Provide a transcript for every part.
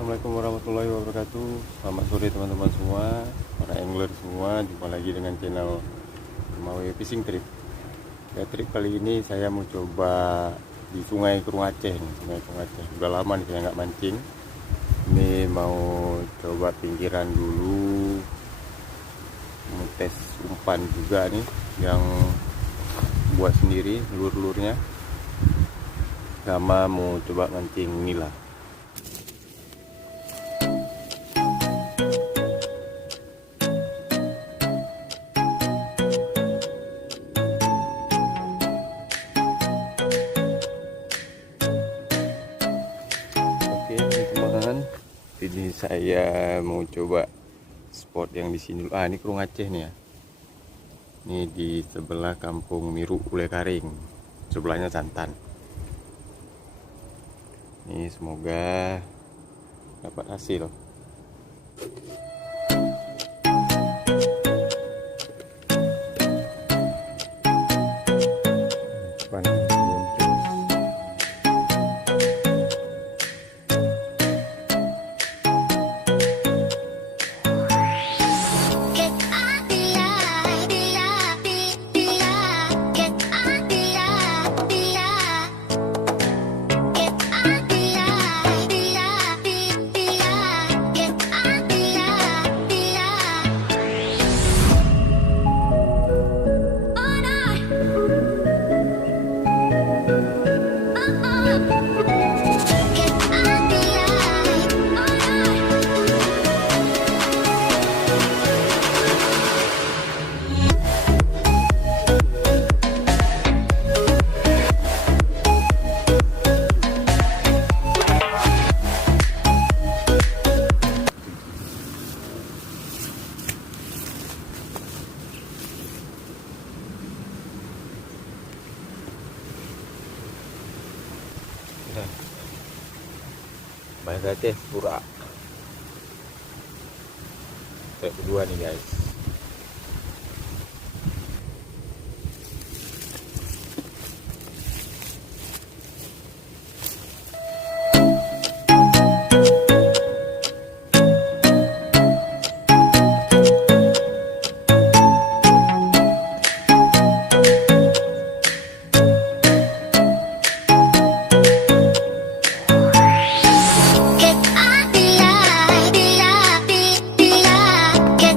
Assalamualaikum warahmatullahi wabarakatuh. Selamat sore teman-teman semua, para angler semua. Jumpa lagi dengan channel Keumawe Fishing Trip. Ya, trip kali ini saya mau coba di Sungai Krungaceh nih, Sungai Krungaceh. Udah lama nih saya nggak mancing. Ini mau coba pinggiran dulu, mau tes umpan juga nih, yang buat sendiri lur-lurnya. Sama mau coba mancing nila. Ini saya mau coba spot yang di sini. Ini Krungaceh nih ya. Ini di sebelah kampung Miru Ule Karing. Sebelahnya Santan. Ini semoga dapat hasil. Bahasa aceh pura. Trek kedua nih guys. Get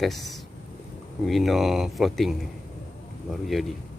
tes minnow floating baru jadi.